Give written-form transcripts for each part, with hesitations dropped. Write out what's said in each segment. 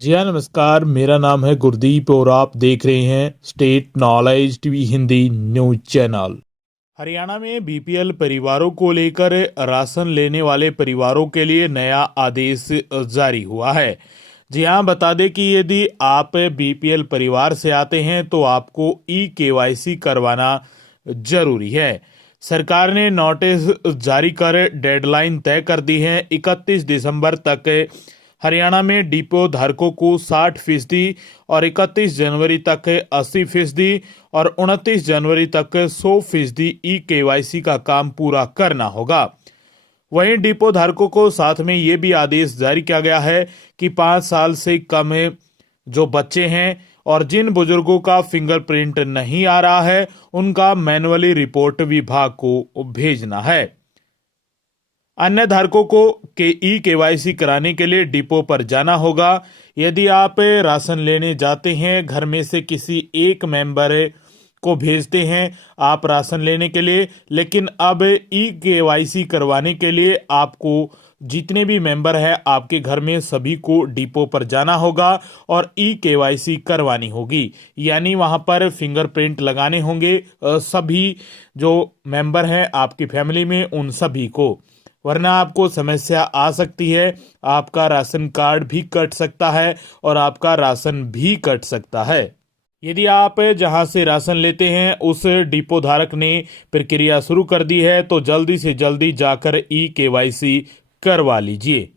जी हाँ, नमस्कार। मेरा नाम है गुरदीप और आप देख रहे हैं state knowledge TV Hindi news channel. Haryana में बीपीएल परिवारों को लेकर राशन लेने वाले परिवारों के लिए नया आदेश जारी हुआ है। जी हाँ, बता दें कि यदि आप बीपीएल परिवार से आते हैं तो आपको ई केवाईसी करवाना जरूरी है। सरकार ने नोटिस जारी कर डेडलाइन तय कर दी है। 31 दिसंबर तक हरियाणा में डिपो धारकों को 60% और 31 जनवरी तक 80% और 29 जनवरी तक 100% ई केवाईसी का काम पूरा करना होगा। वहीं डिपो धारकों को साथ में ये भी आदेश जारी किया गया है कि 5 साल से कम जो बच्चे हैं और जिन बुजुर्गों का फिंगरप्रिंट नहीं आ रहा है उनका मैनुअली रिपोर्ट विभाग को भेजना है। अन्य धारकों को ई केवाईसी कराने के लिए डिपो पर जाना होगा। यदि आप राशन लेने जाते हैं, घर में से किसी एक मेंबर को भेजते हैं आप राशन लेने के लिए, लेकिन अब ई केवाईसी करवाने के लिए आपको जितने भी मेंबर हैं आपके घर में सभी को डिपो पर जाना होगा और ई केवाईसी करवानी होगी। यानी वहां पर फिंगरप्रिंट लगाने होंगे सभी जो मेंबर हैं आपकी फैमिली में उन सभी को, वरना आपको समस्या आ सकती है। आपका राशन कार्ड भी कट सकता है और आपका राशन भी कट सकता है। यदि आप जहां से राशन लेते हैं उस डिपो धारक ने प्रक्रिया शुरू कर दी है तो जल्दी से जल्दी जाकर ई केवाईसी करवा लीजिए।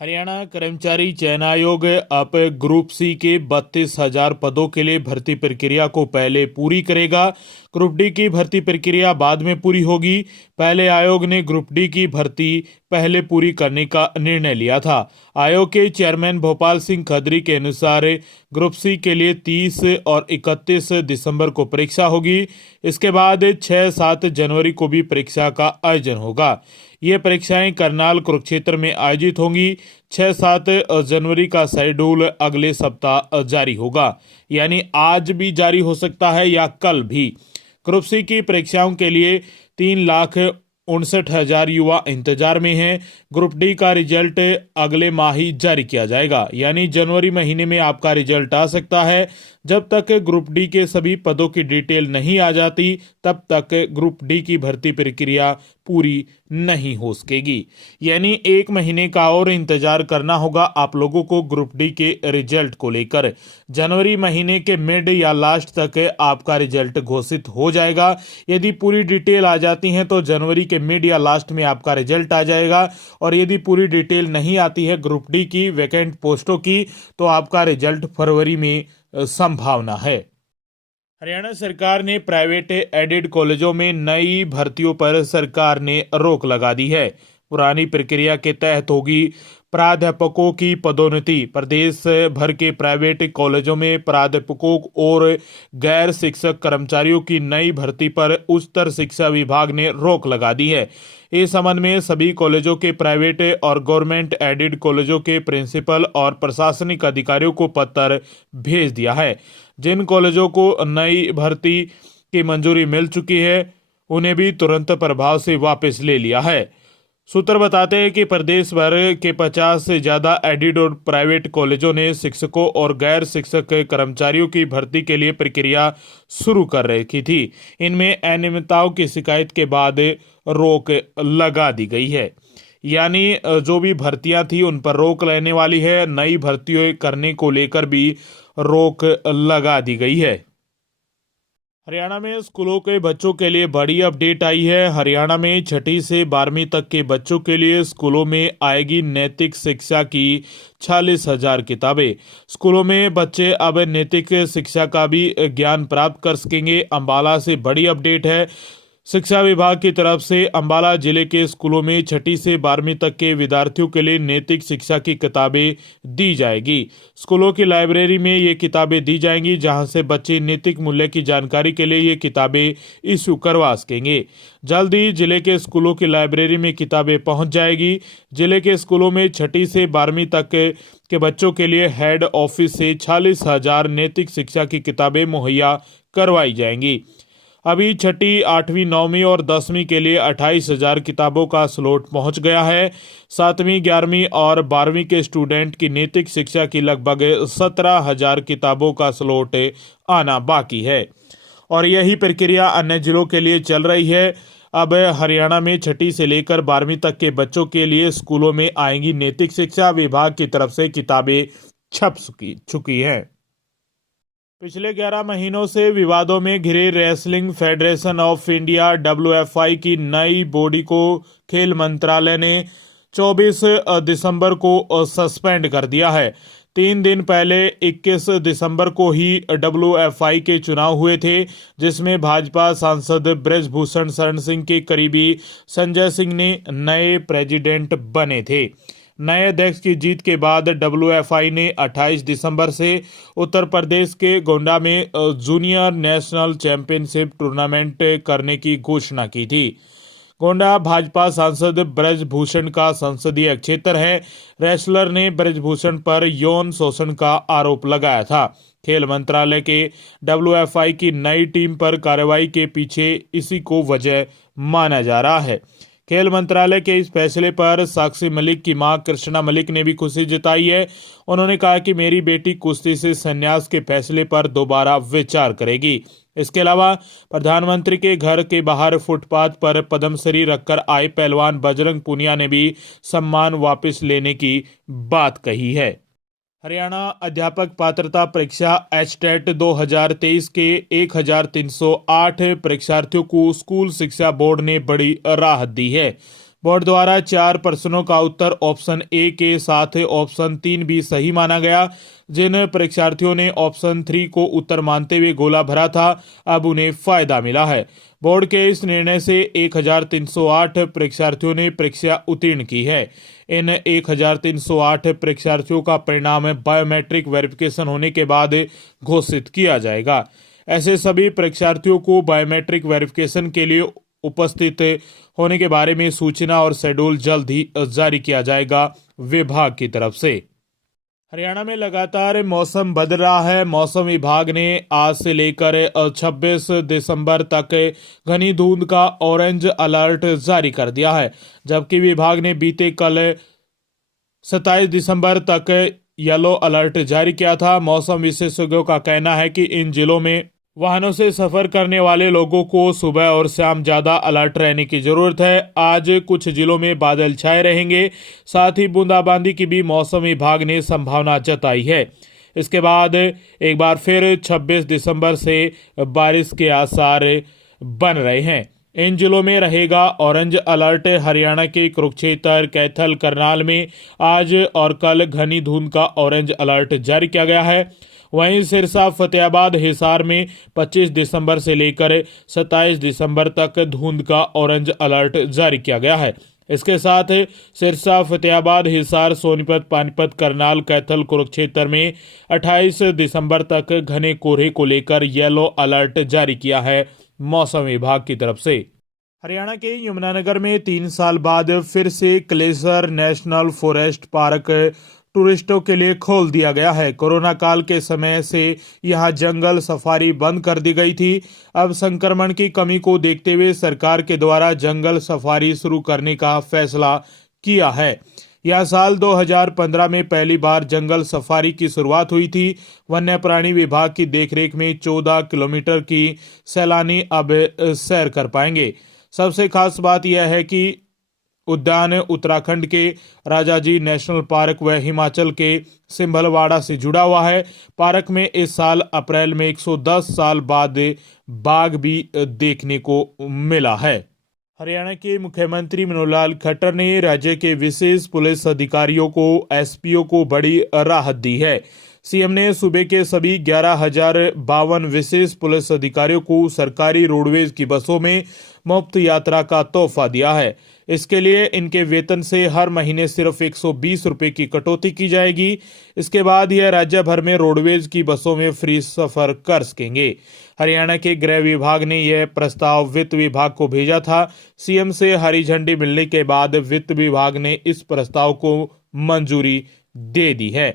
हरियाणा कर्मचारी चयन आयोग अब ग्रुप सी के 32,000 पदों के लिए भर्ती प्रक्रिया को पहले पूरी करेगा। ग्रुप डी की भर्ती प्रक्रिया बाद में पूरी होगी। पहले आयोग ने ग्रुप डी की भर्ती पहले पूरी करने का निर्णय लिया था। आयोग के चेयरमैन भोपाल सिंह खदरी के अनुसार ग्रुप सी के लिए 30 और 31 दिसंबर को परीक्षा होगी। इसके बाद 6-7 जनवरी को भी परीक्षा का आयोजन होगा। ये परीक्षाएं करनाल कुरुक्षेत्र में आयोजित होंगी। 6-7 जनवरी का शेड्यूल अगले सप्ताह जारी होगा, यानी आज भी जारी हो सकता है या कल भी। ग्रुप सी की परीक्षाओं के लिए 3,59,000 युवा इंतजार में हैं। ग्रुप डी का रिजल्ट अगले माह ही जारी किया जाएगा, यानी जनवरी महीने में आपका रिजल्ट आ सकता है। जब तक ग्रुप डी के सभी पदों की डिटेल नहीं आ जाती तब तक ग्रुप डी की भर्ती प्रक्रिया पूरी नहीं हो सकेगी। यानी 1 महीने का और इंतजार करना होगा आप लोगों को ग्रुप डी के रिजल्ट को लेकर। जनवरी महीने के मिड या लास्ट तक आपका रिजल्ट घोषित हो जाएगा। यदि पूरी डिटेल आ जाती है तो जनवरी के मिड या लास्ट में आपका रिजल्ट आ जाएगा, और यदि पूरी डिटेल नहीं आती है ग्रुप डी की वैकेंट पोस्टों की तो आपका रिजल्ट फरवरी में संभावना है। हरियाणा सरकार ने प्राइवेट एडेड कॉलेजों में नई भर्तियों पर सरकार ने रोक लगा दी है। पुरानी प्रक्रिया के तहत होगी प्राध्यापकों की पदोन्नति। प्रदेश भर के प्राइवेट कॉलेजों में प्राध्यापकों और गैर शिक्षक कर्मचारियों की नई भर्ती पर उच्चतर शिक्षा विभाग ने रोक लगा दी है। इस संबंध में सभी कॉलेजों के प्राइवेट और गवर्नमेंट एडेड कॉलेजों के प्रिंसिपल और प्रशासनिक अधिकारियों को पत्र भेज दिया है। जिन कॉलेजों को नई भर्ती की मंजूरी मिल चुकी है उन्हें भी तुरंत प्रभाव से वापस ले लिया है। सूत्र बताते हैं कि प्रदेश भर के 50 से ज्यादा एडिड और प्राइवेट कॉलेजों ने शिक्षकों और गैर शिक्षक कर्मचारियों की भर्ती के लिए प्रक्रिया शुरू कर रखी थी। इनमें अनियमितताओं की शिकायत के बाद रोक लगा दी गई है। यानी जो भी भर्तियां थी उन पर रोक लगने वाली है। नई भर्तियां करने को लेकर भी रोक लगा दी गई है। हरियाणा में स्कूलों के बच्चों के लिए बड़ी अपडेट आई है। हरियाणा में 6ठी से 12वीं तक के बच्चों के लिए स्कूलों में आएगी नैतिक शिक्षा की 46,000 किताबें। स्कूलों में बच्चे अब नैतिक शिक्षा का भी ज्ञान प्राप्त कर सकेंगे। अंबाला से बड़ी अपडेट है। शिक्षा विभाग की तरफ से अंबाला जिले के स्कूलों में 6ठी से 12वीं तक के विद्यार्थियों के लिए नैतिक शिक्षा की किताबें दी जाएगी। स्कूलों की लाइब्रेरी में ये किताबें दी जाएंगी, जहां से बच्चे नैतिक मूल्य की जानकारी के लिए ये किताबें इशू करवा सकेंगे। जल्द ही जिले के स्कूलों की लाइब्रेरी में किताबें पहुंच जाएगी। जिले के स्कूलों में 6ठी से 12वीं तक के बच्चों के लिए हेड ऑफिस से 46,000 नैतिक शिक्षा की किताबें मुहैया करवाई जाएंगी। अभी छठी, 8वीं, 9वीं और 10वीं के लिए 28,000 किताबों का स्लॉट पहुंच गया है। 7वीं, 11वीं और 12वीं के स्टूडेंट की नैतिक शिक्षा की लगभग 17,000 किताबों का स्लॉट आना बाकी है और यही प्रक्रिया अन्य जिलों के लिए चल रही है। अब हरियाणा में छठी से लेकर 12वीं तक के बच्चों के लिए स्कूलों में आएंगी। नैतिक शिक्षा विभाग की तरफ से किताबें छप चुकी हैं। पिछले 11 महीनों से विवादों में घिरे wrestling federation of India WFI की नई बॉडी को खेल मंत्रालय ने 24 दिसंबर को सस्पेंड कर दिया है। 3 दिन पहले 21 दिसंबर को ही WFI के चुनाव हुए थे, जिसमें भाजपा सांसद ब्रजभूषण शरण सिंह के करीबी संजय सिंह ने नए प्रेसिडेंट बने थे। नए अध्यक्ष की जीत के बाद WFI ने 28 दिसंबर से उत्तर प्रदेश के गोंडा में जूनियर नेशनल चैंपियनशिप टूर्नामेंट करने की घोषणा की थी। गोंडा भाजपा सांसद ब्रजभूषण का संसदीय क्षेत्र है। रेसलर ने ब्रजभूषण पर यौन शोषण का आरोप लगाया था। खेल मंत्रालय के WFI की नई टीम पर कार्रवाई के पीछे इसी को वजह माना जा रहा है। खेल मंत्रालय के इस फैसले पर साक्षी मलिक की मां कृष्णा मलिक ने भी खुशी जताई है। उन्होंने कहा कि मेरी बेटी कुश्ती से संन्यास के फैसले पर दोबारा विचार करेगी। इसके अलावा प्रधानमंत्री के घर के बाहर फुटपाथ पर पद्मश्री रखकर आए पहलवान बजरंग पूनिया ने भी सम्मान वापस लेने की बात कही है। हरियाणा अध्यापक पात्रता परीक्षा HTET 2023 के 1308 परीक्षार्थियों को स्कूल शिक्षा बोर्ड ने बड़ी राहत दी है। बोर्ड द्वारा 4 प्रश्नों का उत्तर ऑप्शन ए के साथ ऑप्शन 3 भी सही माना गया। जिन परीक्षार्थियों ने ऑप्शन 3 को उत्तर मानते हुए गोला भरा था, अब उन्हें फायदा मिला है। बोर्ड के इस निर्णय से 1308 परीक्षार्थियों ने परीक्षा उत्तीर्ण की है। इन 1308 परीक्षार्थियों का परिणाम बायोमेट्रिक वेरिफिकेशन होने के बाद घोषित किया जाएगा। ऐसे सभी परीक्षार्थियों को बायोमेट्रिक वेरिफिकेशन के लिए उपस्थित होने के बारे में सूचना और शेड्यूल जल्द ही जारी किया जाएगा विभाग की तरफ से। हरियाणा में लगातार मौसम बदल रहा है। मौसम विभाग ने आज से लेकर 26 दिसंबर तक घनी धुंध का ऑरेंज अलर्ट जारी कर दिया है, जबकि विभाग ने बीते कल 27 दिसंबर तक येलो अलर्ट जारी किया था। मौसम विशेषज्ञों का कहना है कि इन जिलों में वाहनों से सफर करने वाले लोगों को सुबह और शाम ज्यादा अलर्ट रहने की जरूरत है। आज कुछ जिलों में बादल छाए रहेंगे, साथ ही बूंदाबांदी की भी मौसम विभाग ने संभावना जताई है। इसके बाद एक बार फिर 26 दिसंबर से बारिश के आसार बन रहे हैं। इन जिलों में रहेगा ऑरेंज अलर्ट। हरियाणा के कुरुक्षेत्र, कैथल, करनाल में आज और कल घनी धुंध का ऑरेंज अलर्ट जारी किया गया है। वहीं सिरसा, फतेहाबाद, हिसार में 25 दिसंबर से लेकर 27 दिसंबर तक धुंध का ऑरेंज अलर्ट जारी किया गया है। इसके साथ सिरसा, फतेहाबाद, हिसार, सोनीपत, पानीपत, करनाल, कैथल, कुरुक्षेत्र में 28 दिसंबर तक घने कोहरे को लेकर येलो अलर्ट जारी किया है मौसम विभाग की तरफ से। हरियाणा के यमुनानगर में 3 साल बाद फिर से क्लेसर नेशनल फॉरेस्ट पार्क टूरिस्टों के लिए खोल दिया गया है। कोरोना काल के समय से यहां जंगल सफारी बंद कर दी गई थी। अब संक्रमण की कमी को देखते हुए सरकार के द्वारा जंगल सफारी शुरू करने का फैसला किया है। यह साल 2015 में पहली बार जंगल सफारी की शुरुआत हुई थी। वन्य प्राणी विभाग की देखरेख में 14 किलोमीटर की सैलानी अब सैर कर पाएंगे। सबसे खास बात यह है कि उद्यान उत्तराखंड के राजाजी नेशनल पार्क व हिमाचल के सिंभलवाड़ा से जुड़ा हुआ है। पार्क में इस साल अप्रैल में 110 साल बाद बाघ भी देखने को मिला है। हरियाणा के मुख्यमंत्री मनोहर लाल खट्टर ने राज्य के विशेष पुलिस अधिकारियों को SPO को बड़ी राहत दी है। सीएम ने सूबे के सभी 11,052 विशेष पुलिस अधिकारियों को सरकारी रोडवेज की बसों में मुफ्त यात्रा का तोहफा दिया है। इसके लिए इनके वेतन से हर महीने सिर्फ 120 रुपए की कटौती की जाएगी। इसके बाद यह राज्य भर में रोडवेज की बसों में फ्री सफर कर सकेंगे। हरियाणा के गृह विभाग ने यह प्रस्ताव वित्त विभाग को भेजा था। सीएम से हरी झंडी मिलने के बाद वित्त विभाग ने इस प्रस्ताव को मंजूरी दे दी है।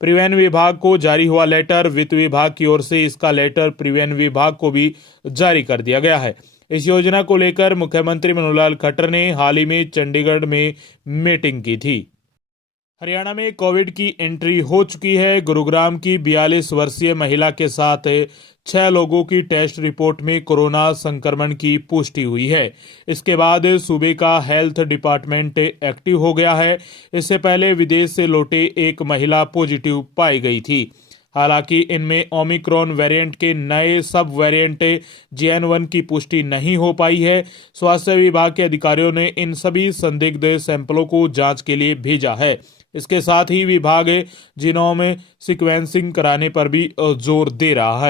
परिवहन विभाग को जारी हुआ लेटर, वित्त विभाग की ओर से इसका लेटर परिवहन विभाग को भी जारी कर दिया गया है। इस योजना को लेकर मुख्यमंत्री मनोहर लाल खट्टर ने हाल ही में चंडीगढ़ में मीटिंग की थी। हरियाणा में कोविड की एंट्री हो चुकी है। गुरुग्राम की 42 वर्षीय महिला के साथ 6 लोगों की टेस्ट रिपोर्ट में कोरोना संक्रमण की पुष्टि हुई है। इसके बाद सूबे का हेल्थ डिपार्टमेंट एक्टिव हो गया है। इससे पहले विदेश से लौटे एक महिला पॉजिटिव पाई गई थी। हालांकि इनमें ओमिक्रॉन वेरिएंट के नए सब वेरिएंट JN1 की पुष्टि नहीं हो पाई है। स्वास्थ्य विभाग के अधिकारियों ने इन सभी संदिग्ध सैंपलों को जांच के लिए भेजा है। इसके साथ ही विभाग जीनोम सीक्वेंसिंग कराने पर भी जोर दे रहा है।